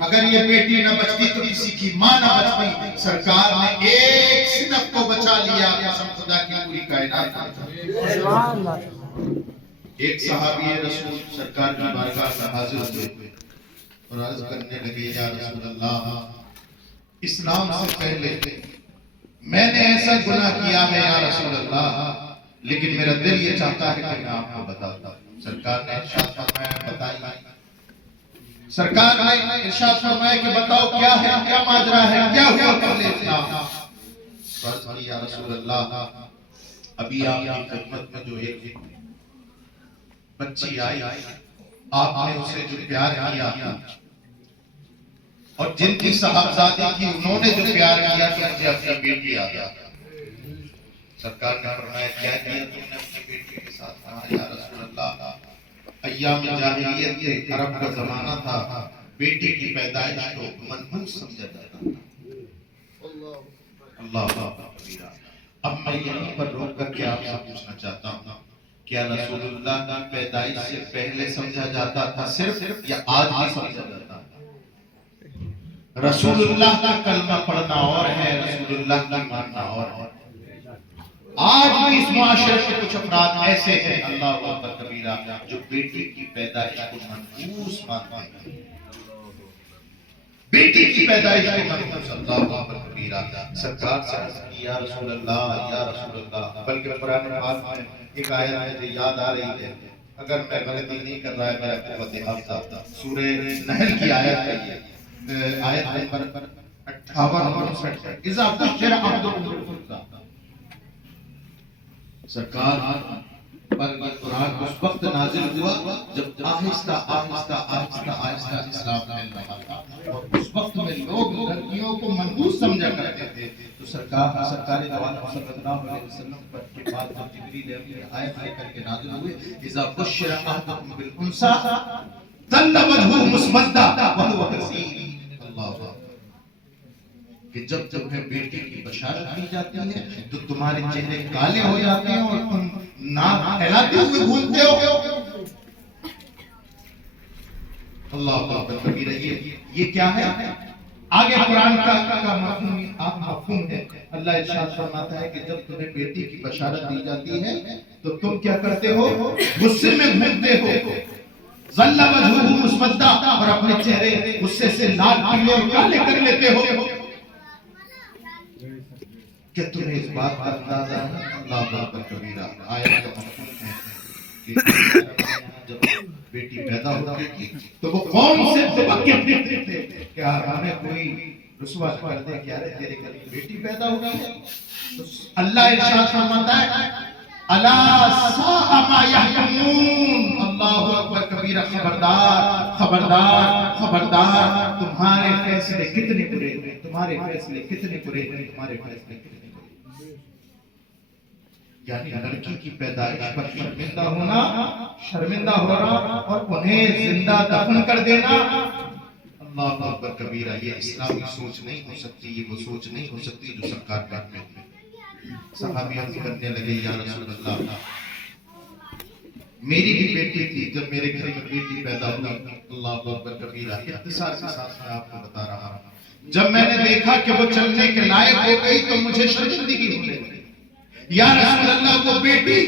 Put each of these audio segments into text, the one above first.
اگر یہ بیٹی نہ بچتی تو کسی کی ماں نہ بچتی. سرکار نے ایک صنف کو بچا لیا، قسم خدا کی پوری کائنات کا. ایک صحابی رسول سرکار کی بارگاہ میں حاضر ہوئے اور عرض کرنے لگے، یا رسول اللہ، اسلام سے پہلے میں نے ایسا گناہ کیا ہے یا رسول اللہ، لیکن میرا دل یہ چاہتا ہے کہ میں آپ کو بتاتا ہوں. سرکار نے ارشاد فرمایا، بتائیے. سرکار نے ارشاد فرمایا کہ بتاؤ کیا ہے، کیا ماجرا ہے، کیا ہوا قبل اسلام. فرض کی یا رسول اللہ، ابھی آپ کی خدمت میں جو ایک بچی آئی، آپ نے اسے جو پیار کیا اور جن کی صاحبزادی تھی انہوں نے جو پیار کیا تو مجھے اپنی بیٹی آ گیا. سرکار نے فرمایا، کیا کیا تم نے اپنی بیٹی کے ساتھ؟ کہا، یا رسول اللہ، ایام جاہلیت کے عرب کا زمانہ تھا، بیٹی کی پیدائش کو منحوس سمجھا جاتا تھا. اللہ کبیرہ. اب میں یہیں پر روک کر کے آپ سے پوچھنا چاہتا ہوں، کیا رسول اللہ کی پیدائش سے پہلے سمجھا جاتا تھا صرف، یا آج بھی سمجھا جاتا ہے؟ رسول اللہ کا کلمہ پڑھنا اور ہے، رسول اللہ کا ماننا اور ہے. آج بھی اس معاشرے میں کچھ افراد ایسے ہیں، اللہ اکبر کبیرہ، جو بیٹی کی پیدائش کو منحوس مانتے ہیں. بیٹی کی پیدائش کو منحوس. اللہ اکبر کبیرہ. سرکار سے عرض کی، یا رسول اللہ، یا رسول اللہ. بلکہ قرآن پاک میں ایک آیت مجھے یاد آ رہی ہے، اگر میں غلطی نہیں کر رہا ہے، میرا قوت حافظہ، سورہ نحل کی آیت ہے، آیت نمبر 58 اور 59. اذا بشر احدکم بالانثى. سرکار پر یہ قرآن اس وقت نازل ہوا جب آہستہ آہستہ آہستہ آہستہ اسلام پھیل رہا تھا، اور اس وقت میں لوگ لڑکیوں کو منحوس سمجھا کرتے تھے. تو سرکار دو عالم صلی اللہ علیہ وسلم پر کے بعد جب جبریل امین آیت لے کر کے نازل ہوئے، اذا بشر احدکم بالانثى ظل وجهه مسودا وهو كظيم. اللہ، کہ جب تمہیں بیٹی کی بشارت دی جاتی ہے تو تمہارے چہرے کالے ہو جاتے ہیں اور تم ناک پھیلاتے ہوئے گھومتے ہو. اللہ اکبر کبیرہ. یہ کیا ہے؟ آگے قرآن کا مفہوم ہے. اللہ ارشاد فرماتا ہے کہ جب تمہیں بیٹی کی بشارت دی جاتی ہے تو تم کیا کرتے ہو؟ غصے میں گھومتے ہو. ظل وجهه مسودا، اور اپنے چہرے غصے سے لال پیلے اور کالے کر لیتے ہو. کیا تمہیں اس بات کا اندازہ ہے؟ اللہ اکبر کبیرہ. آیت کا مفہوم ہے کہ جب بیٹی پیدا ہوتی تھی تو وہ قوم سے دبک کے پھرتے تھے کہ ہمیں کوئی رسوا کر دے، کیا تیرے گھر میں بیٹی پیدا ہو گئی ہے. اللہ ارشاد فرماتا ہے، الا ساء ما يحكمون. اللہ اکبر کبیرہ. خبردار خبردار خبردار، تمہارے فیصلے کتنے برے ہیں، تمہارے فیصلے کتنے برے ہیں، تمہارے فیصلے کتنے برے ہیں. یعنی لڑکی کی پیدائش پر شرمندہ ہونا اور انہیں زندہ دفن کر دینا. اللہ اکبر کبیرہ. یہ اسلامی سوچ نہیں ہو سکتی، یہ وہ سوچ نہیں ہو سکتی جو سرکار کرتے ہیں. صحابی عرض کرنے لگے، یا رسول اللہ، میری بھی بیٹی تھی، جب میرے گھر میں بیٹی پیدا ہوئی. اللہ اکبر کبیرہ. اختصار کے ساتھ میں آپ کو بتا رہا ہوں، جب میں نے دیکھا کہ وہ چلنے کے لائق ہو گئی تو مجھے شرمندگی ہونے لگی. یا رسول اللہ، وہ بیٹی،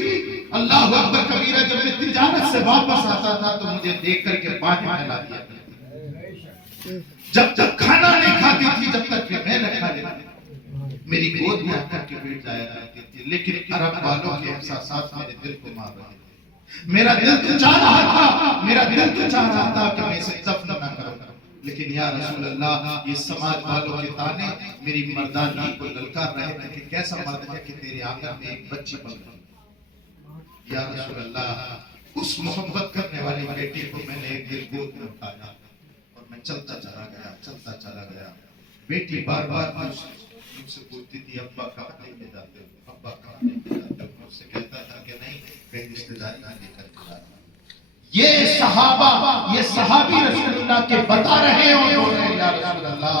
اللہ اکبر کبیرہ، جب میں تجارت سے واپس آتا تھا تو مجھے دیکھ کر کے بانہیں پھیلا دیا کرتی. جب تک کھانا نہیں کھاتی تھی، جب تک کہ میں نہ کھا لیتی، میری گود میں آ کر کے بیٹھ جایا کرتی تھی. لیکن عرب والوں کے احساسات میرے دل کو مار رہے تھے. میرا دل تو چاہ رہا تھا کہ میں اسے دفن نہ کروں، لیکن یا رسول اللہ، یہ سماج والوں کے تانے میری مردانگی کو للکار رہے تھے کہ کیسا مرد ہے کہ تیرے آنگن میں ایک بچی پل رہی. یا رسول اللہ، اس محبت کرنے والی بیٹی کو میں نے ایک دل گود میں اٹھایا اور میں چلتا چلا گیا. بیٹی بار بار مجھ سے پوچھتی تھی، ابا کہاں لے کے جاتے ہو، ابا کہاں لے کے جاتے ہو. مجھ سے کہتا تھا کہ نہیں، کہیں رشتے داری نہ لے کر کے جا رہا. یہ صحابی رسول اللہ کے بتا رہے ہیں اور بول رہے ہیں، یا رسول اللہ،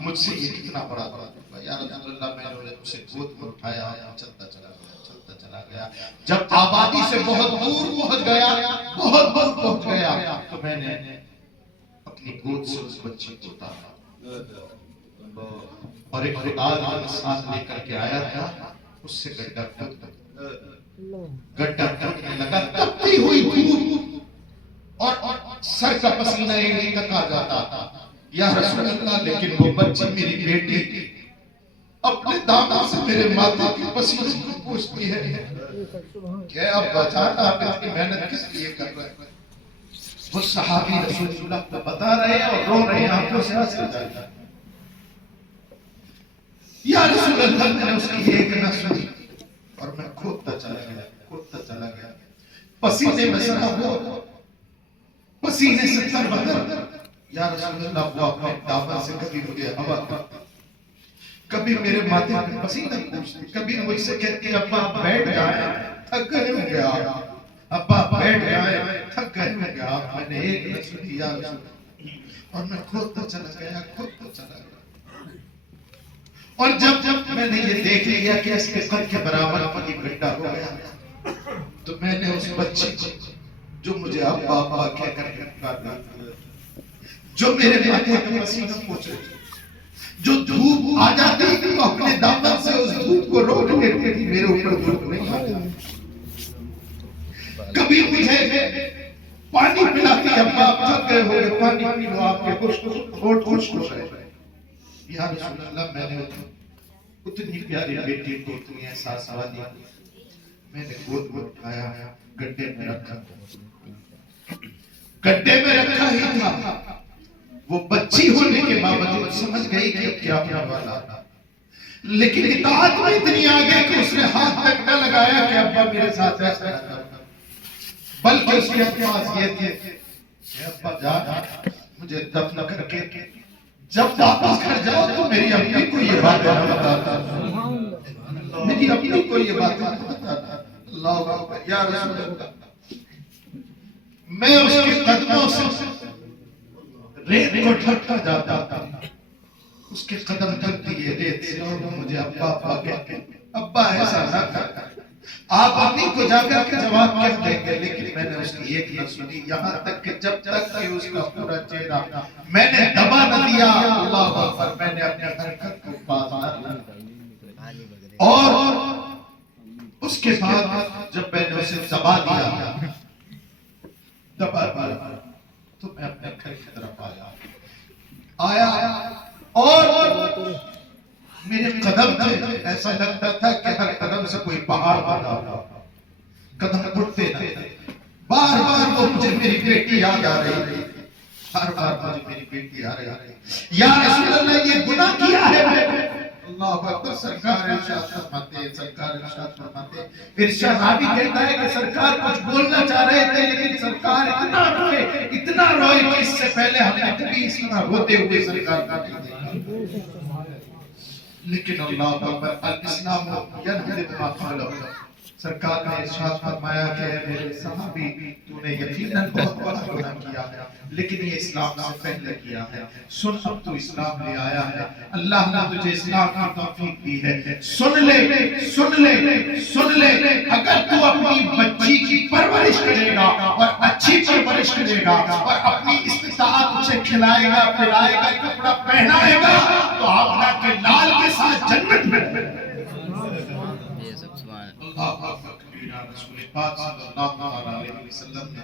مجھ سے یہ کتنا بڑا دکھ. یا رسول اللہ، میں نے اسے گود میں اٹھایا، چلتا چلا گیا. جب آبادی سے بہت دور پہنچ گیا تو میں نے اپنی اپنی گود سے اس بچے کو اتارا اور ایک خدا کا انسان لے کر کے آیا تھا، اس سے گڈھا کھودنے لگا، تپتی ہوئی دھوپ اور سر کا پسینہ ایڑی تک آ جاتا تھا۔ یا رسول اللہ، لیکن وہ بچی میری بیٹی اپنے دامن سے میرے ماتھے کے پسینے کو پوچھتی ہے کہ ابا جان آپ اتنی محنت کس لیے کر رہے ہیں؟ وہ صحابی رسول اللہ کو بتا رہے ہیں اور رو رہے ہیں، آنکھوں سے آنسو آ رہے ہیں۔ یا رسول اللہ، میں نے اس کی ایک نہ سنی اور میں کھودتا چلا گیا، پسینے میں سنا ہوا، پسینے سے تر بدر۔ یا رسول اللہ، وہ اپنے دامن سے کبھی مجھے ہوا کرتا، کبھی میرے ماتھے پہ پسینہ پوچھتی، کبھی مجھ سے کہتی ابا بیٹھ جائیں، تھک گئے ہوں گے آپ، ابا بیٹھ جائیں، تھک گئے ہوں گے آپ۔ میں نے ایک نہ سنی یا رسول اللہ، اور میں کھودتا چلا گیا۔ اور جب میں نے یہ دیکھ لیا کہ اس کے قد کے برابر پانی گڈھا ہو گیا، تو میں نے اس بچے کو جو مجھے ابا ابا کہہ کر پکارتا تھا، جو میرے ماتھے کا پسینہ پوچھ رہی تھی، جو دھوپ آ جاتی تھی تو اپنے دامن سے اس دھوپ کو روک دیتی تھی، میرے اوپر دھوپ نہیں آ جاتی۔ کبھی مجھے پانی پلاتی، ابا آپ تھک گئے ہو گے، پانی پی لو، آپ کے خشک ہو رہے۔ یا رسول اللہ، میں نے اتنی پیاری بیٹی کو اتنی احساس والی میں نے گود میں اٹھایا، گڈھے میں رکھا ہی تھا۔ وہ بچی ہونے کے باوجود سمجھ گئی کہ اب کیا ہونے والا، لیکن اطاعت میں اتنی آگے کہ اس نے ہاتھ تک نہ لگایا کہ ابا میرے ساتھ ایسا نہ کرنا، بلکہ اس کے الفاظ یہ تھے کہ ابا جان مجھے دفن کر کے جب واپس گھر جاؤ تو میری امی کو یہ باتیں نہ بتاتا، میری امی کو یہ باتیں نہ بتاتا۔ اللہ اکبر۔ یا رسول اللہ، میں اس کے قدموں سے ریت کو ٹھٹا جاتا تھا، اس کے قدم ٹھٹتی ہے ریت سے، اور مجھے ابا ابا کہتے، ابا ایسا نہ کر، آپ امی کو جا کر کے جواب کہہ دیں گے، لیکن میں نے اس کی ایک نہ سنی، یہاں تک کہ جب تک کہ اس کا پورا چہرہ میں نے دبا نہ دیا، اللہ اکبر، میں نے اپنے حرکت کو باز نہ دیا۔ اور اس کے بعد جب میں نے اسے دبا دیا تو میں اپنے گھر کی طرف آیا اور میرے قدم تھے، ایسا لگتا تھا کہ ہر قدم سے کوئی پہاڑ بنا ہوا، قدم اٹھتے نہ تھے۔ بار بار وہ مجھے میری بیٹی یاد آ رہی تھی، ہر بار مجھے میری بیٹی آ رہی تھی۔ یا رسول اللہ، یہ گناہ کیا ہے میں نے؟ اللہ اکبر۔ سرکار ارشاد فرماتے ہیں، ارشاد راوی کہتا ہے کہ سرکار کچھ بولنا چاہ رہے تھے، لیکن سرکار اتنا روئے کہ اس سے پہلے ہم نے کبھی اس طرح روتے ہوئے سرکار کا نہیں دیکھا۔ لیکن اللہ اکبر، الاسلام ینہدم ما قبلہ۔ سرکار نے ارشاد فرمایا کہ میرے صحابی، تو نے یقیناً بہت بڑا گناہ کیا ہے، لیکن یہ اسلام سے پہلے کیا ہے۔ سن، اب تو اسلام لے آیا ہے، اللہ نے تجھے اسلام کی توفیق دی ہے۔ سن لے، اگر تو اپنی بچی کی پرورش کرے گا اور اچھی پرورش کرے گا اور اپنی استطاعت اسے کھلائے گا، پلائے گا، کپڑا پہنائے گا، تو آمنہ کے لال کے ساتھ جنت میں اللہ اکبر۔ رسول پاک صلی اللہ علیہ وسلم نے